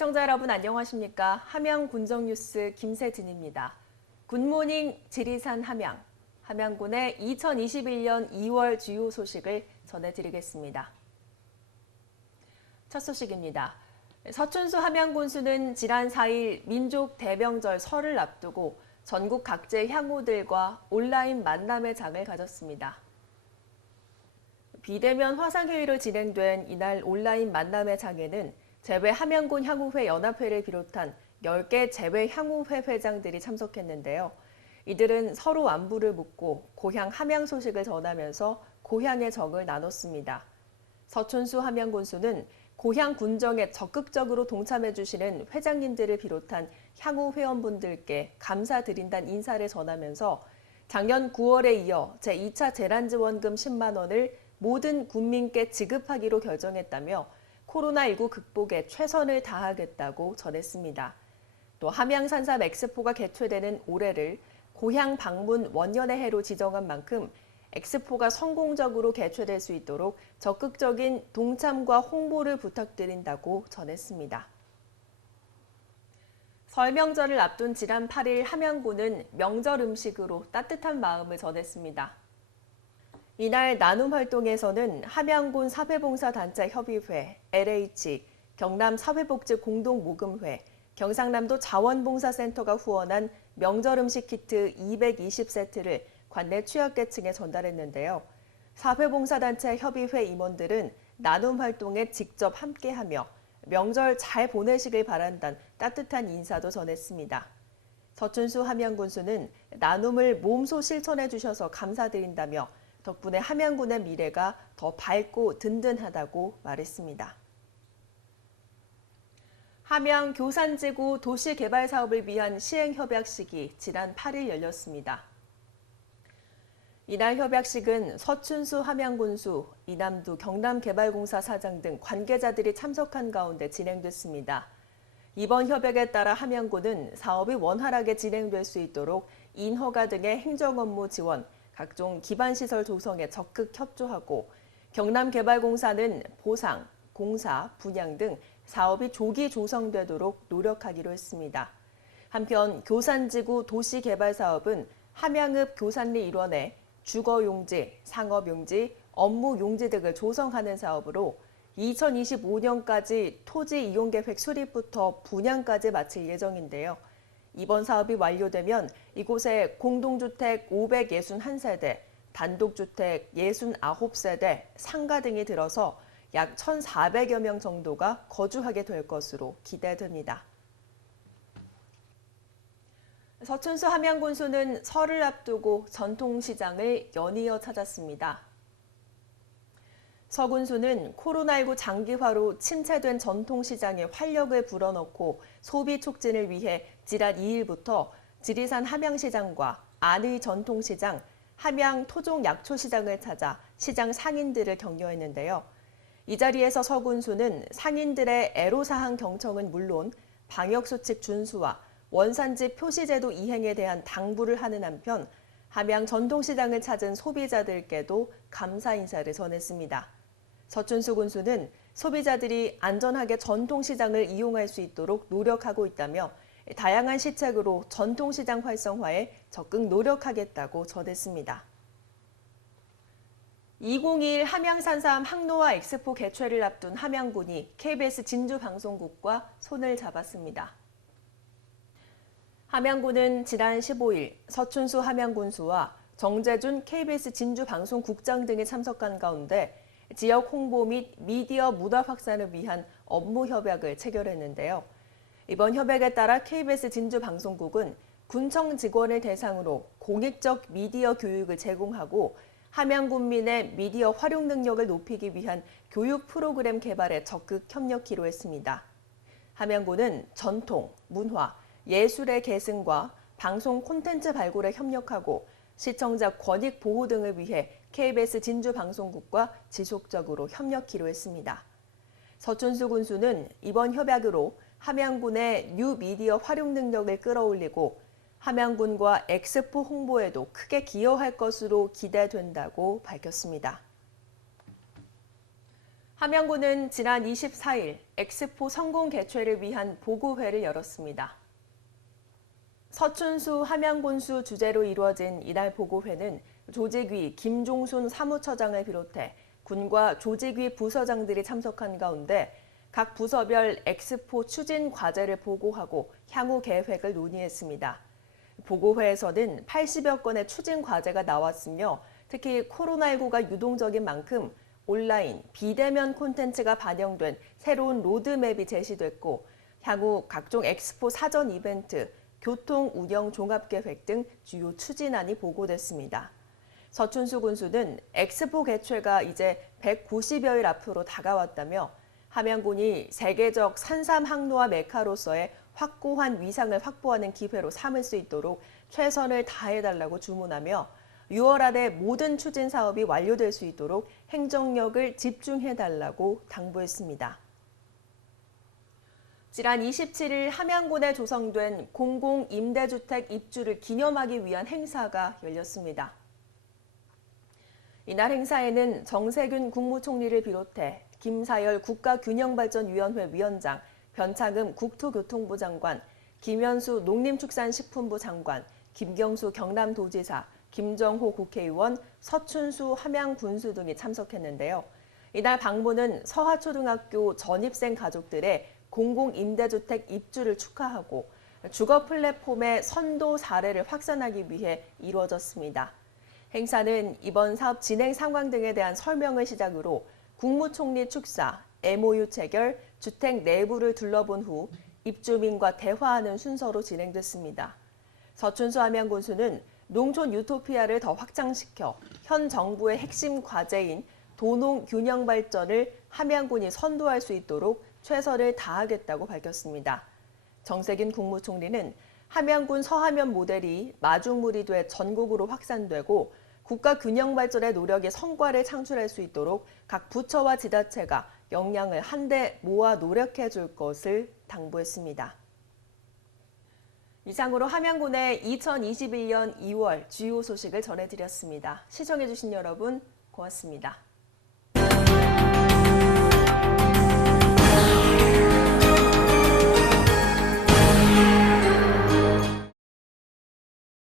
시청자 여러분 안녕하십니까? 함양 군정뉴스 김세진입니다. 굿모닝 지리산 함양, 함양군의 2021년 2월 주요 소식을 전해드리겠습니다. 첫 소식입니다. 서춘수 함양군수는 지난 4일 민족 대명절 설을 앞두고 전국 각지의 향후들과 온라인 만남의 장을 가졌습니다. 비대면 화상회의로 진행된 이날 온라인 만남의 장에는 재외 함양군 향후회 연합회를 비롯한 10개 재외 향후회 회장들이 참석했는데요. 이들은 서로 안부를 묻고 고향 함양 소식을 전하면서 고향의 정을 나눴습니다. 서춘수 함양군수는 고향 군정에 적극적으로 동참해 주시는 회장님들을 비롯한 향후 회원분들께 감사드린다는 인사를 전하면서 작년 9월에 이어 제2차 재난지원금 10만 원을 모든 군민께 지급하기로 결정했다며 코로나19 극복에 최선을 다하겠다고 전했습니다. 또 함양 산삼 엑스포가 개최되는 올해를 고향 방문 원년의 해로 지정한 만큼 엑스포가 성공적으로 개최될 수 있도록 적극적인 동참과 홍보를 부탁드린다고 전했습니다. 설 명절을 앞둔 지난 8일 함양군은 명절 음식으로 따뜻한 마음을 전했습니다. 이날 나눔 활동에서는 함양군 사회봉사단체 협의회, LH, 경남 사회복지공동모금회, 경상남도 자원봉사센터가 후원한 명절 음식 키트 220세트를 관내 취약계층에 전달했는데요. 사회봉사단체 협의회 임원들은 나눔 활동에 직접 함께하며 명절 잘 보내시길 바란다는 따뜻한 인사도 전했습니다. 서춘수 함양군수는 나눔을 몸소 실천해 주셔서 감사드린다며 덕분에 함양군의 미래가 더 밝고 든든하다고 말했습니다. 함양 교산지구 도시개발 사업을 위한 시행협약식이 지난 8일 열렸습니다. 이날 협약식은 서춘수 함양군수, 이남두 경남개발공사 사장 등 관계자들이 참석한 가운데 진행됐습니다. 이번 협약에 따라 함양군은 사업이 원활하게 진행될 수 있도록 인허가 등의 행정업무 지원, 각종 기반시설 조성에 적극 협조하고 경남개발공사는 보상, 공사, 분양 등 사업이 조기 조성되도록 노력하기로 했습니다. 한편 교산지구 도시개발사업은 함양읍 교산리 일원에 주거용지, 상업용지, 업무용지 등을 조성하는 사업으로 2025년까지 토지 이용계획 수립부터 분양까지 마칠 예정인데요. 이번 사업이 완료되면 이곳에 공동주택 561세대, 단독주택 69세대, 상가 등이 들어서 약 1,400여 명 정도가 거주하게 될 것으로 기대됩니다. 서춘수 함양군수는 설을 앞두고 전통시장을 연이어 찾았습니다. 서 군수는 코로나19 장기화로 침체된 전통시장에 활력을 불어넣고 소비 촉진을 위해 지난 2일부터 지리산 함양시장과 안의 전통시장, 함양 토종약초시장을 찾아 시장 상인들을 격려했는데요. 이 자리에서 서 군수는 상인들의 애로사항 경청은 물론 방역수칙 준수와 원산지 표시제도 이행에 대한 당부를 하는 한편 함양 전통시장을 찾은 소비자들께도 감사 인사를 전했습니다. 서춘수 군수는 소비자들이 안전하게 전통시장을 이용할 수 있도록 노력하고 있다며 다양한 시책으로 전통시장 활성화에 적극 노력하겠다고 전했습니다. 2021 함양산삼 항노화 엑스포 개최를 앞둔 함양군이 KBS 진주방송국과 손을 잡았습니다. 함양군은 지난 15일 서춘수 함양군수와 정재준 KBS 진주방송국장 등이 참석한 가운데 지역 홍보 및 미디어 문화 확산을 위한 업무 협약을 체결했는데요. 이번 협약에 따라 KBS 진주방송국은 군청 직원을 대상으로 공익적 미디어 교육을 제공하고 함양군민의 미디어 활용 능력을 높이기 위한 교육 프로그램 개발에 적극 협력키로 했습니다. 함양군은 전통, 문화, 예술의 계승과 방송 콘텐츠 발굴에 협력하고 시청자 권익 보호 등을 위해 KBS 진주방송국과 지속적으로 협력키로 했습니다. 서춘수 군수는 이번 협약으로 함양군의 뉴미디어 활용 능력을 끌어올리고 함양군과 엑스포 홍보에도 크게 기여할 것으로 기대된다고 밝혔습니다. 함양군은 지난 24일 엑스포 성공 개최를 위한 보고회를 열었습니다. 서춘수 함양군수 주재로 이루어진 이날 보고회는 조직위 김종순 사무처장을 비롯해 군과 조직위 부서장들이 참석한 가운데 각 부서별 엑스포 추진 과제를 보고하고 향후 계획을 논의했습니다. 보고회에서는 80여 건의 추진 과제가 나왔으며 특히 코로나19가 유동적인 만큼 온라인, 비대면 콘텐츠가 반영된 새로운 로드맵이 제시됐고 향후 각종 엑스포 사전 이벤트, 교통 운영 종합계획 등 주요 추진안이 보고됐습니다. 서춘수 군수는 엑스포 개최가 이제 190여일 앞으로 다가왔다며 함양군이 세계적 산삼 항로와 메카로서의 확고한 위상을 확보하는 기회로 삼을 수 있도록 최선을 다해달라고 주문하며 6월 안에 모든 추진 사업이 완료될 수 있도록 행정력을 집중해달라고 당부했습니다. 지난 27일 함양군에 조성된 공공임대주택 입주를 기념하기 위한 행사가 열렸습니다. 이날 행사에는 정세균 국무총리를 비롯해 김사열 국가균형발전위원회 위원장, 변창흠 국토교통부 장관, 김현수 농림축산식품부 장관, 김경수 경남도지사, 김정호 국회의원, 서춘수 함양군수 등이 참석했는데요. 이날 방문은 서하초등학교 전입생 가족들의 공공임대주택 입주를 축하하고 주거 플랫폼의 선도 사례를 확산하기 위해 이루어졌습니다. 행사는 이번 사업 진행 상황 등에 대한 설명을 시작으로 국무총리 축사, MOU 체결, 주택 내부를 둘러본 후 입주민과 대화하는 순서로 진행됐습니다. 서춘수 함양군수는 농촌 유토피아를 더 확장시켜 현 정부의 핵심 과제인 도농 균형 발전을 함양군이 선도할 수 있도록 최선을 다하겠다고 밝혔습니다. 정세균 국무총리는 함양군 서하면 모델이 마중물이 돼 전국으로 확산되고 국가 균형 발전의 노력이 성과를 창출할 수 있도록 각 부처와 지자체가 역량을 한데 모아 노력해 줄 것을 당부했습니다. 이상으로 함양군의 2021년 2월 주요 소식을 전해드렸습니다. 시청해주신 여러분 고맙습니다.